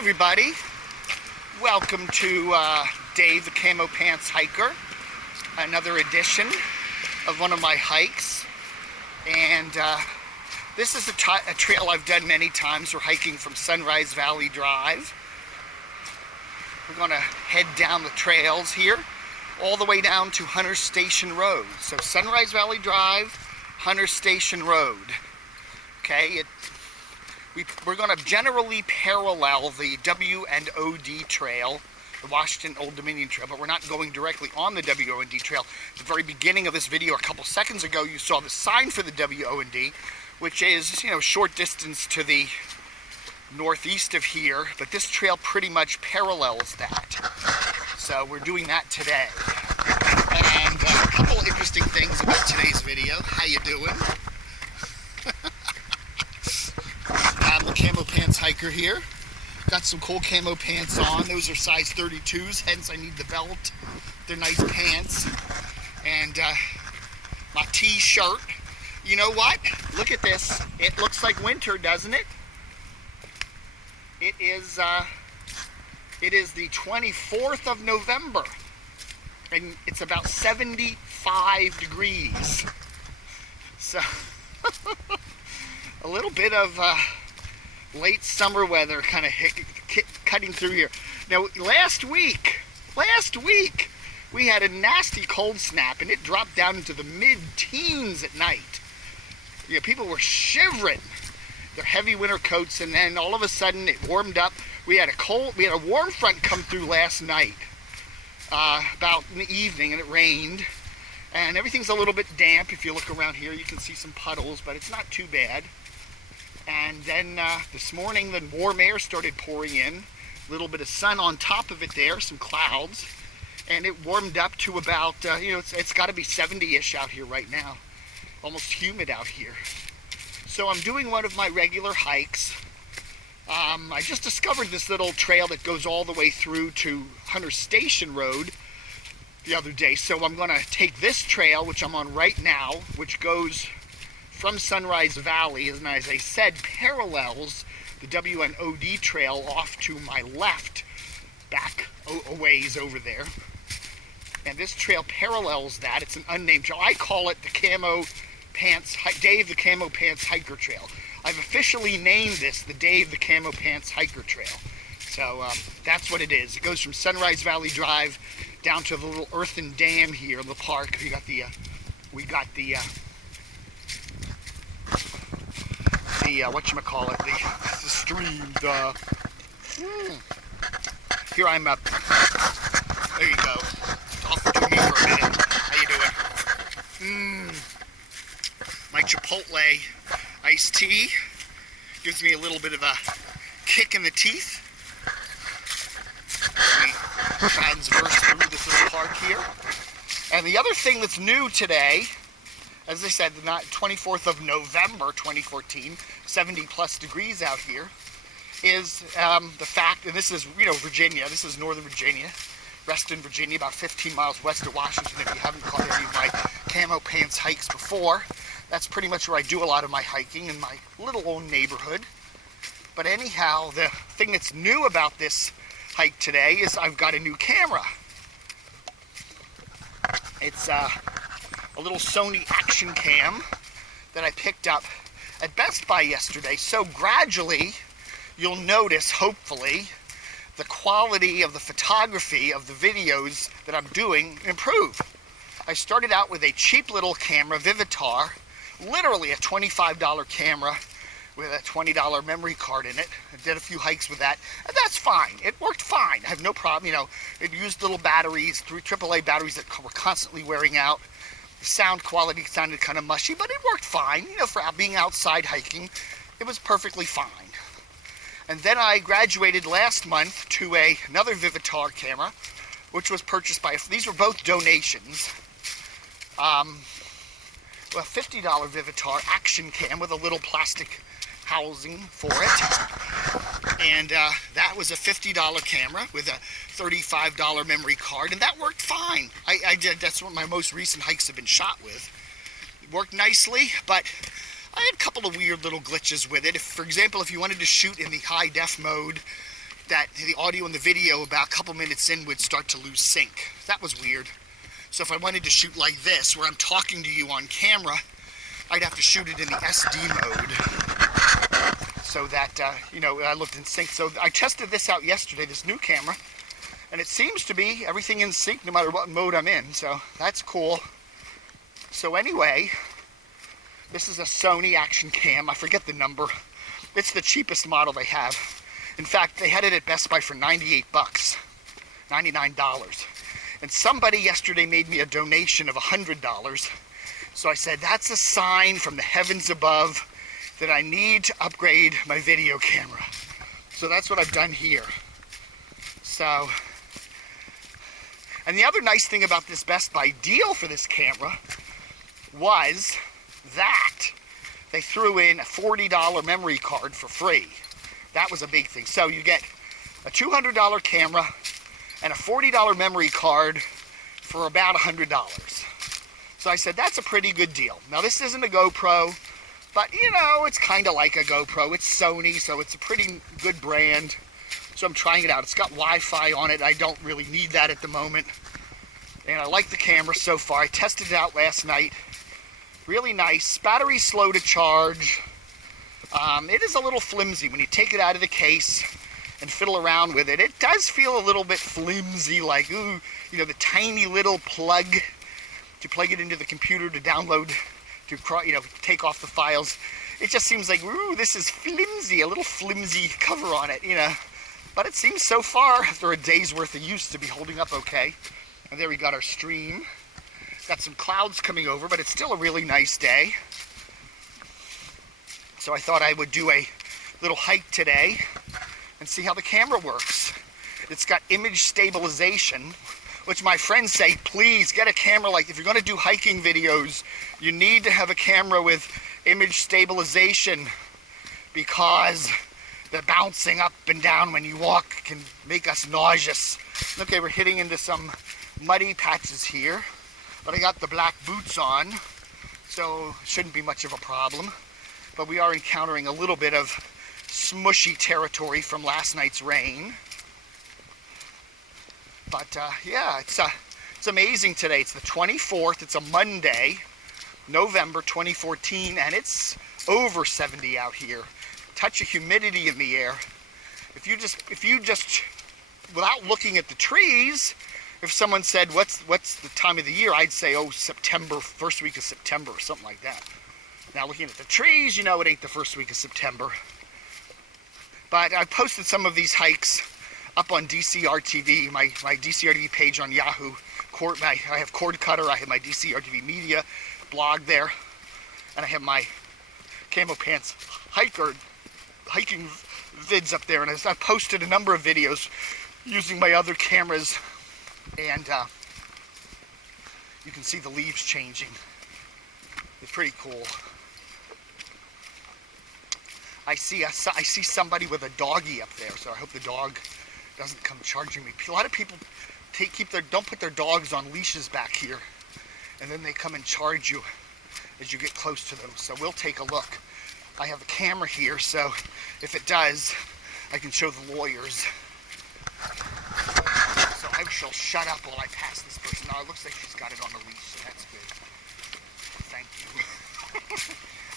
everybody, welcome to Dave the Camo Pants Hiker, another edition of one of my hikes. And this is a trail I've done many times. We're hiking from Sunrise Valley Drive. We're going to head down the trails here all the way down to Hunter Station Road. So Sunrise Valley Drive, Hunter Station Road. Okay, we're going to generally parallel the W and OD trail, the Washington Old Dominion Trail, but we're not going directly on the WOND trail. At the very beginning of this video, a couple seconds ago, you saw the sign for the WOND, which is, you know, short distance to the northeast of here, but this trail pretty much parallels that. So we're doing that today. And a couple of interesting things about today's video. How you doing? I'm the Camo Pants Hiker here. Got some cool camo pants on. Those are size 32s, hence I need the belt. They're nice pants. And my t-shirt. You know what? Look at this. It looks like winter, doesn't it? It is the 24th of November. And it's about 75 degrees. So, a little bit of late summer weather kind of cutting through here. Now, last week, we had a nasty cold snap, and it dropped down into the mid-teens at night. You know, people were shivering their heavy winter coats, and then all of a sudden it warmed up. We had a warm front come through last night, about in the evening, and it rained, and everything's a little bit damp. If you look around here, you can see some puddles, but it's not too bad. And then this morning, the warm air started pouring in, a little bit of sun on top of it there, some clouds, and it warmed up to about, you know, it's got to be 70-ish out here right now, almost humid out here. So I'm doing one of my regular hikes. I just discovered this little trail that goes all the way through to Hunter Station Road the other day. So I'm going to take this trail, which I'm on right now, which goes from Sunrise Valley, and as I said, parallels the WNOD trail off to my left, back a ways over there. And this trail parallels that. It's an unnamed trail. I call it the Camo Pants, Dave the Camo Pants Hiker Trail. I've officially named this the Dave the Camo Pants Hiker Trail. So that's what it is. It goes from Sunrise Valley Drive down to the little earthen dam here in the park. We got the whatchamacallit, the stream, here I'm up. There you go. Talk to me for a minute. How you doing? My Chipotle iced tea gives me a little bit of a kick in the teeth. We transverse through this little park here. And the other thing that's new today, as I said, the 24th of November 2014, 70 plus degrees out here, is the fact, and this is, you know, Virginia, this is Northern Virginia, Reston, Virginia, about 15 miles west of Washington. If you haven't caught any of my Camo Pants hikes before, that's pretty much where I do a lot of my hiking, in my little old neighborhood. But anyhow, the thing that's new about this hike today is I've got a new camera. It's a little Sony Action Cam that I picked up at Best Buy yesterday. So gradually, you'll notice, hopefully, the quality of the photography of the videos that I'm doing improve. I started out with a cheap little camera, Vivitar, literally a $25 camera with a $20 memory card in it. I did a few hikes with that, and that's fine. It worked fine. I have no problem. You know, it used little batteries, 3 AAA batteries that were constantly wearing out. The sound quality sounded kind of mushy, but it worked fine. You know, for being outside hiking, it was perfectly fine. And then I graduated last month to another Vivitar camera, which was purchased by, these were both donations. A $50 Vivitar Action Cam with a little plastic housing for it. And that was a $50 camera with a $35 memory card, and that worked fine. That's what my most recent hikes have been shot with. It worked nicely, but I had a couple of weird little glitches with it. For example, if you wanted to shoot in the high def mode, that the audio and the video about a couple minutes in would start to lose sync. That was weird. So if I wanted to shoot like this, where I'm talking to you on camera, I'd have to shoot it in the SD mode so that, I looked in sync. So I tested this out yesterday, this new camera, and it seems to be everything in sync no matter what mode I'm in. So that's cool. So anyway, this is a Sony Action Cam. I forget the number. It's the cheapest model they have. In fact, they had it at Best Buy for 98 bucks, $99. And somebody yesterday made me a donation of $100. So I said, that's a sign from the heavens above that I need to upgrade my video camera. So that's what I've done here. So, and the other nice thing about this Best Buy deal for this camera was that they threw in a $40 memory card for free. That was a big thing. So you get a $200 camera and a $40 memory card for about $100. So I said, that's a pretty good deal. Now this isn't a GoPro, but it's kind of like a GoPro. It's Sony, so it's a pretty good brand. So I'm trying it out. It's got Wi-Fi on it. I don't really need that at the moment. And I like the camera so far. I tested it out last night. Really nice. Battery's slow to charge. It is a little flimsy when you take it out of the case and fiddle around with it. It does feel a little bit flimsy, like, ooh, the tiny little plug to plug it into the computer to download, to take off the files. It just seems like, ooh, this is flimsy, a little flimsy cover on it, But it seems so far, after a day's worth of use, to be holding up okay. And there we got our stream. Got some clouds coming over, but it's still a really nice day. So I thought I would do a little hike today and see how the camera works. It's got image stabilization, which my friends say, please get a camera. Like, if you're going to do hiking videos, you need to have a camera with image stabilization, because the bouncing up and down when you walk can make us nauseous. Okay, we're hitting into some muddy patches here, but I got the black boots on, so shouldn't be much of a problem. But we are encountering a little bit of smushy territory from last night's rain. But yeah, it's amazing today. It's the 24th. It's a Monday, November 2014, and it's over 70 out here. Touch of humidity in the air. If you just, without looking at the trees, if someone said, what's the time of the year, I'd say, oh, September, first week of September, or something like that. Now, looking at the trees, it ain't the first week of September. But I posted some of these hikes up on DCR-TV, my DCR-TV page on Yahoo. I have Cord Cutter, I have my DCR-TV Media blog there, and I have my Camo Pants Hiker hiking vids up there. And I posted a number of videos using my other cameras, and you can see the leaves changing. It's pretty cool. I see somebody with a doggy up there, so I hope the dog doesn't come charging me. A lot of people don't put their dogs on leashes back here, and then they come and charge you as you get close to them. So we'll take a look. I have a camera here, so if it does, I can show the lawyers. So I shall shut up while I pass this person. Now it looks like she's got it on a leash, so that's good. Thank you.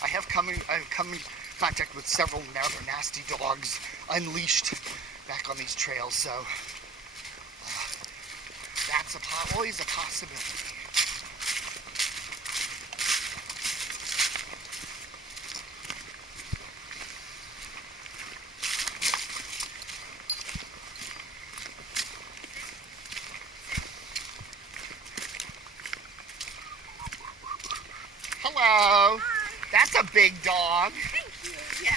I have come in contact with several rather nasty dogs unleashed back on these trails, so that's always a possibility. Hello. Hi. That's a big dog. Thank you. Yeah.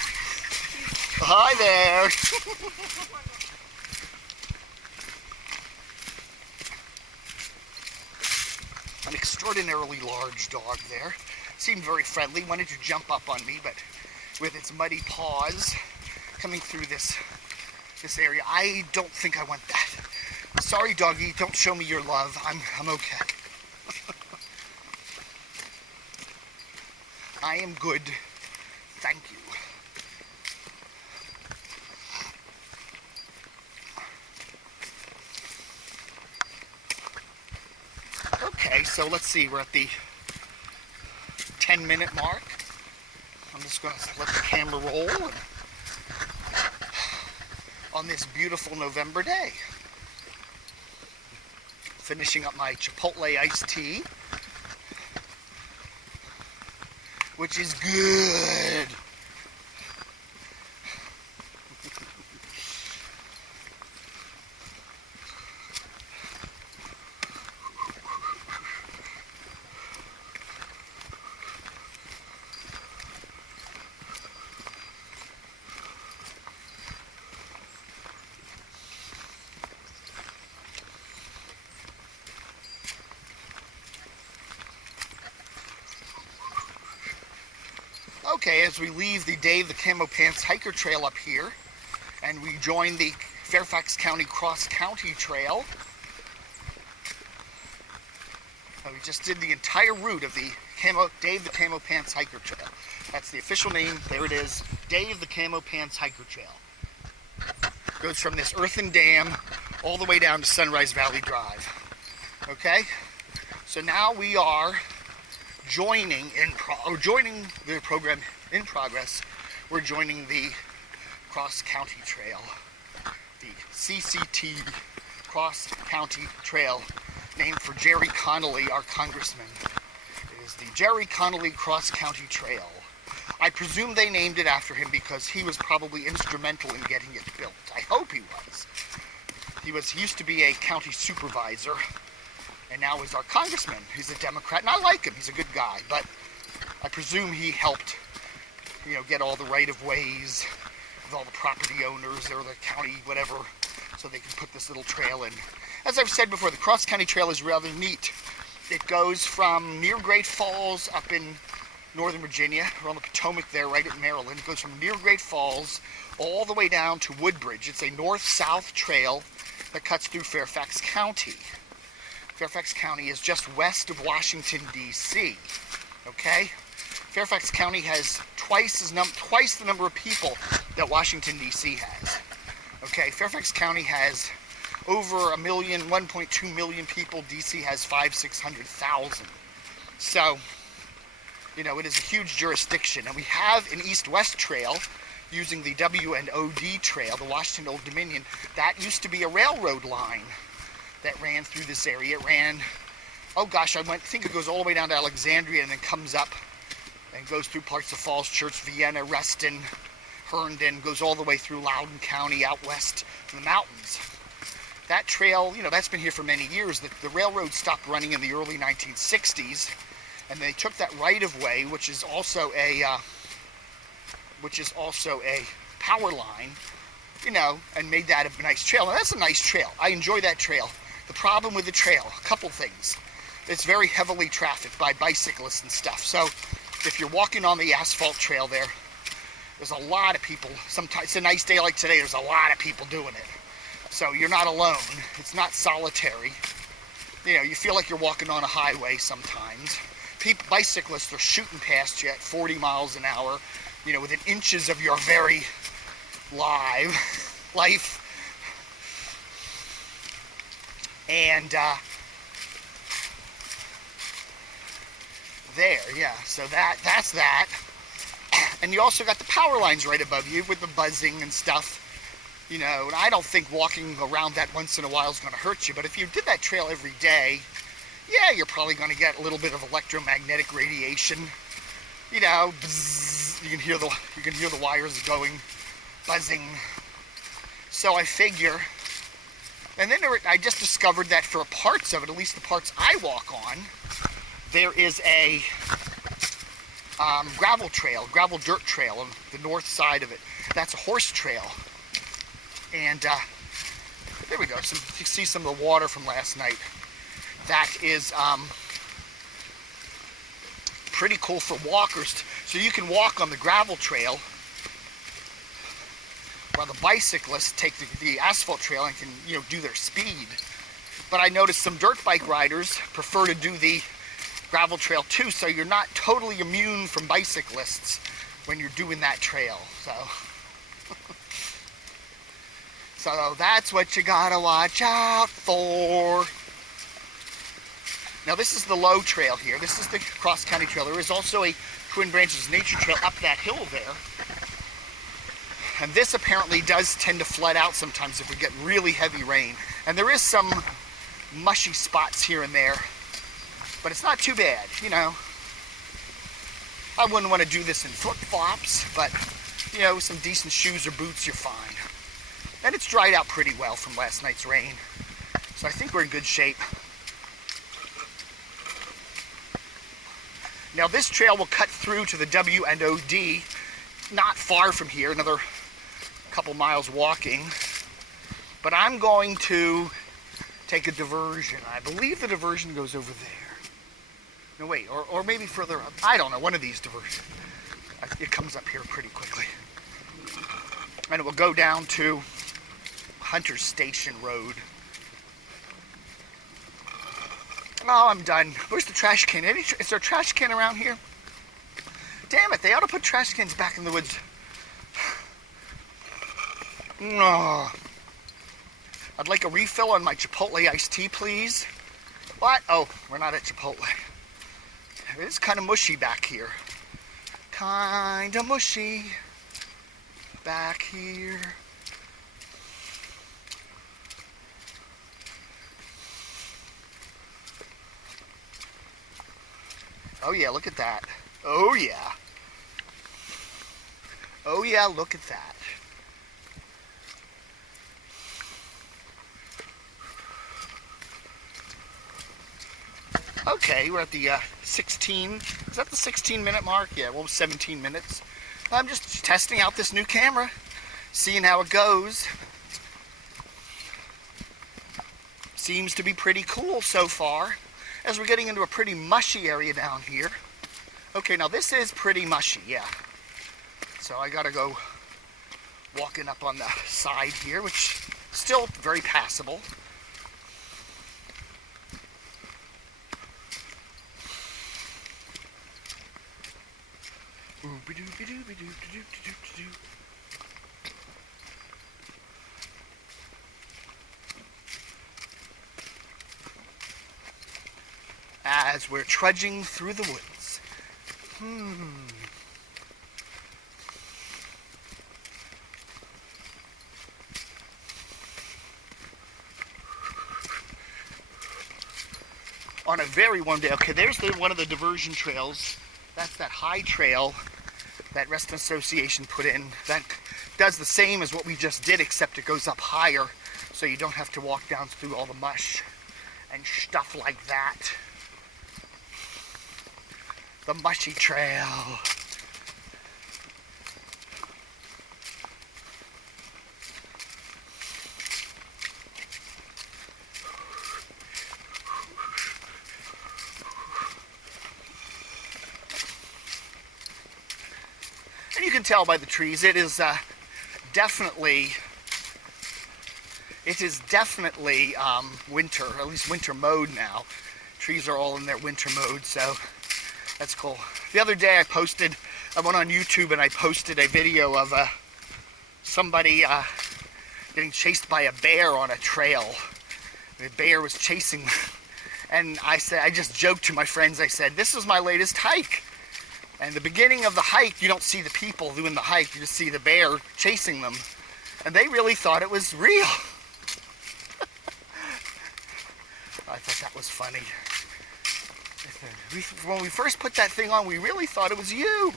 Hi there. An extraordinarily large dog there. Seemed very friendly, wanted to jump up on me, but with its muddy paws coming through this area, I don't think I want that. Sorry, doggy, don't show me your love. I'm okay. I am good. Thank you. So let's see, we're at the 10-minute mark. I'm just going to let the camera roll on this beautiful November day. Finishing up my Chipotle iced tea, which is good. Okay, as we leave the Dave the Camo Pants Hiker Trail up here, and we join the Fairfax County Cross County Trail. We just did the entire route of the Dave the Camo Pants Hiker Trail. That's the official name. There it is, Dave the Camo Pants Hiker Trail. Goes from this earthen dam all the way down to Sunrise Valley Drive. Okay, so now we are joining the program in progress. We're joining the Cross County Trail, the CCT Cross County Trail, named for Gerry Connolly, our congressman. It is the Gerry Connolly Cross County Trail. I presume they named it after him because he was probably instrumental in getting it built. I hope he was. He used to be a county supervisor, and now is our congressman. He's a Democrat, and I like him. He's a good guy, but I presume he helped, get all the right-of-ways with all the property owners or the county, whatever, so they can put this little trail in. As I've said before, the Cross County Trail is rather neat. It goes from near Great Falls up in Northern Virginia, or on the Potomac there, right at Maryland. It goes from near Great Falls all the way down to Woodbridge. It's a north-south trail that cuts through Fairfax County. Fairfax County is just west of Washington, D.C., okay? Fairfax County has twice the number of people that Washington, D.C. has, okay? Fairfax County has over 1.2 million people. D.C. has 500,000-600,000. So, it is a huge jurisdiction. And we have an east-west trail using the W&OD trail, the Washington Old Dominion. That used to be a railroad line that ran through this area. It ran, I think it goes all the way down to Alexandria and then comes up and goes through parts of Falls Church, Vienna, Reston, Herndon, goes all the way through Loudoun County out west in the mountains. That trail, that's been here for many years. The railroad stopped running in the early 1960s, and they took that right-of-way, which is also a power line, and made that a nice trail. Now, that's a nice trail. I enjoy that trail. The problem with the trail, a couple things. It's very heavily trafficked by bicyclists and stuff. So if you're walking on the asphalt trail there's a lot of people. Sometimes it's a nice day like today, there's a lot of people doing it. So you're not alone. It's not solitary. You feel like you're walking on a highway sometimes. Bicyclists are shooting past you at 40 miles an hour, within inches of your very life. And so that's that. And you also got the power lines right above you with the buzzing and stuff. And I don't think walking around that once in a while is going to hurt you, but if you did that trail every day, you're probably going to get a little bit of electromagnetic radiation. Bzzz, you can hear the wires going, buzzing. So I figure, and then I just discovered that for parts of it, at least the parts I walk on, there is a gravel dirt trail on the north side of it. That's a horse trail. And there we go. You can see some of the water from last night. That is pretty cool for walkers. So you can walk on the gravel trail while the bicyclists take the asphalt trail and can do their speed. But I noticed some dirt bike riders prefer to do the gravel trail too, so you're not totally immune from bicyclists when you're doing that trail. So that's what you gotta watch out for. Now this is the low trail here. This is the cross-county trail. There is also a Twin Branches nature trail up that hill there. And this apparently does tend to flood out sometimes if we get really heavy rain. And there is some mushy spots here and there, but it's not too bad, you know. I wouldn't want to do this in flip-flops, but, you know, with some decent shoes or boots, you're fine. And it's dried out pretty well from last night's rain. So I think we're in good shape. Now this trail will cut through to the W and OD, not far from here, another couple miles walking. But I'm going to take a diversion. I believe the diversion goes over there. No, wait, or maybe further up. I don't know, one of these diversions. It comes up here pretty quickly. And it will go down to Hunter Station Road. Oh, I'm done. Where's the trash can? Is there a trash can around here? Damn it, they ought to put trash cans back in the woods. No. I'd like a refill on my Chipotle iced tea, please. What? Oh, we're not at Chipotle. It is kind of mushy back here. Kind of mushy back here. Oh yeah, look at that. Oh yeah. Oh yeah, look at that. Okay, we're at the 16, is that the 16-minute mark? Yeah, well, 17 minutes. I'm just testing out this new camera, seeing how it goes. Seems to be pretty cool so far, as we're getting into a pretty mushy area down here. Okay, now this is pretty mushy, yeah. So I gotta go walking up on the side here, which is still very passable. As we're trudging through the woods. On a very warm day. Okay, there's one of the diversion trails. That's that high trail that Reston Association put in. That does the same as what we just did, except it goes up higher, so you don't have to walk down through all the mush and stuff like that. The mushy trail. And you can tell by the trees, it is definitely winter, or at least winter mode now. Trees are all in their winter mode, so that's cool. The other day I went on YouTube and I posted a video of somebody getting chased by a bear on a trail. The bear was chasing them. And I just joked to my friends, I said, this is my latest hike. And the beginning of the hike, you don't see the people doing the hike, you just see the bear chasing them. And they really thought it was real. I thought that was funny. When we first put that thing on, we really thought it was you.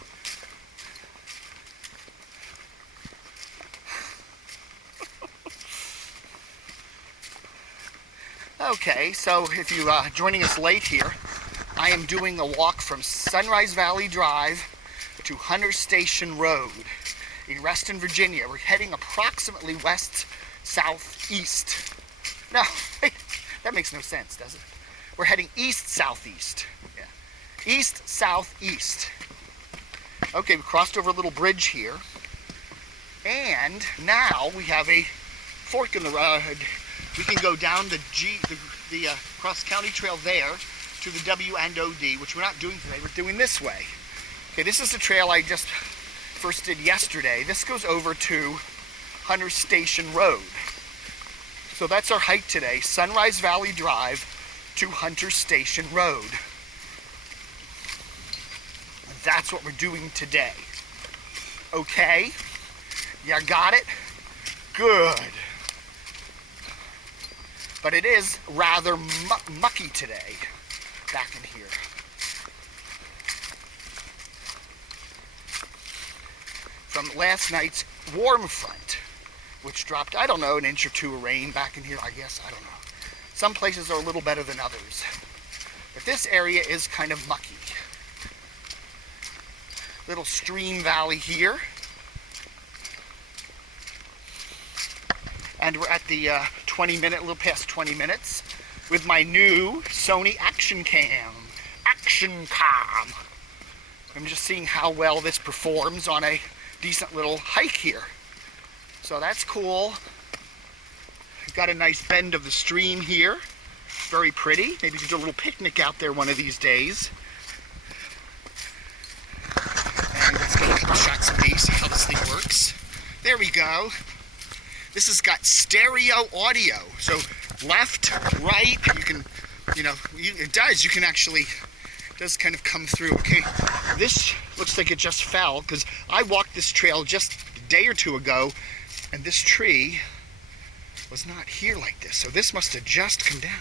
Okay, so if you are joining us late here, I am doing a walk from Sunrise Valley Drive to Hunter Station Road in Reston, Virginia. We're heading approximately west-southeast. No, that makes no sense, does it? We're heading east-southeast. Yeah. East-southeast. Okay, we crossed over a little bridge here. And now we have a fork in the road. We can go down the cross-county trail there to the W and OD, which we're not doing today. We're doing this way. Okay, this is the trail I just first did yesterday. This goes over to Hunter Station Road. So that's our hike today, Sunrise Valley Drive to Hunter Station Road. That's what we're doing today. Okay? You got it? Good. But it is rather mucky today back in here. From last night's warm front, which dropped, I don't know, an inch or two of rain back in here, I guess, I don't know. Some places are a little better than others. But this area is kind of mucky. Little stream valley here. And we're at the 20-minute, a little past 20 minutes, with my new Sony Action Cam. Action Cam. I'm just seeing how well this performs on a decent little hike here. So that's cool. We've got a nice bend of the stream here. Very pretty. Maybe we can do a little picnic out there one of these days. And let's get a couple shots of me, see how this thing works. There we go. This has got stereo audio. So left, right, you can, it does. You can actually, it does kind of come through. Okay, this looks like it just fell because I walked this trail just a day or two ago and this tree was not here like this. So this must have just come down.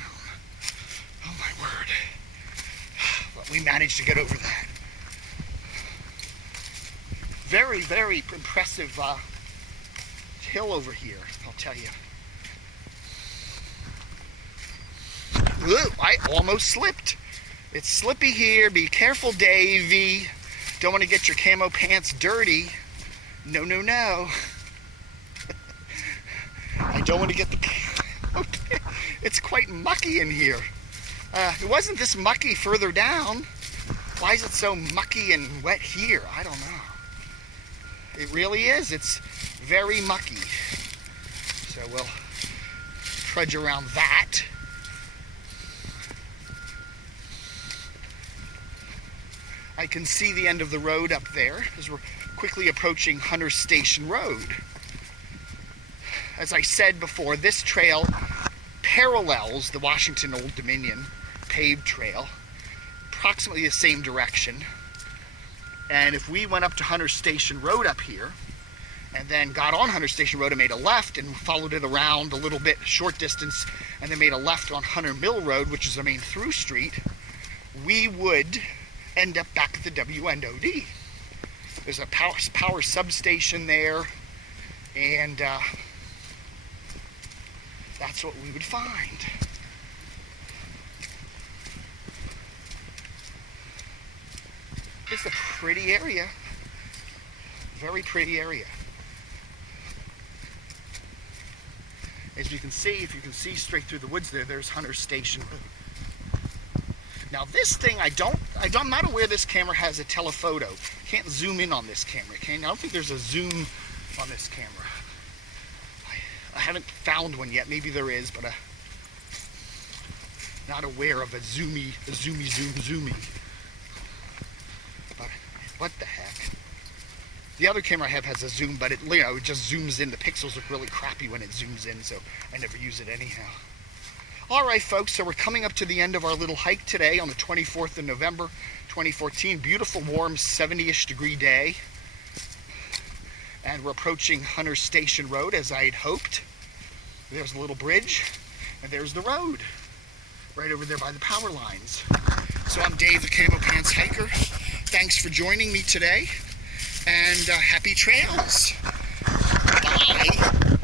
Oh my word. But we managed to get over that. Very, very impressive hill over here, I'll tell you. Ooh, I almost slipped. It's slippy here. Be careful, Davey. Don't want to get your camo pants dirty. No, no, no. I don't want to get the... It's quite mucky in here. It wasn't this mucky further down. Why is it so mucky and wet here? I don't know. It really is. It's very mucky. So we'll trudge around that. I can see the end of the road up there as we're quickly approaching Hunter Station Road. As I said before, this trail parallels the Washington Old Dominion paved trail, approximately the same direction. And if we went up to Hunter Station Road up here, and then got on Hunter Station Road and made a left and followed it around a little bit, short distance, and then made a left on Hunter Mill Road, which is the main through street, we would end up back at the WNOD. There's a power substation there, and that's what we would find. It's a pretty area. Very pretty area. As you can see, if you can see straight through the woods there, there's Hunter Station Road. Now this thing, I'm not aware this camera has a telephoto. Can't zoom in on this camera. I don't think there's a zoom on this camera. I haven't found one yet. Maybe there is, but not aware of a zoomy. But what the heck? The other camera I have has a zoom, but it just zooms in. The pixels look really crappy when it zooms in, so I never use it anyhow. All right, folks, so we're coming up to the end of our little hike today on the 24th of November, 2014. Beautiful, warm, 70-ish degree day. And we're approaching Hunter Station Road, as I had hoped. There's a little bridge, and there's the road, right over there by the power lines. So I'm Dave, the Camo Pants Hiker. Thanks for joining me today, and happy trails. Bye.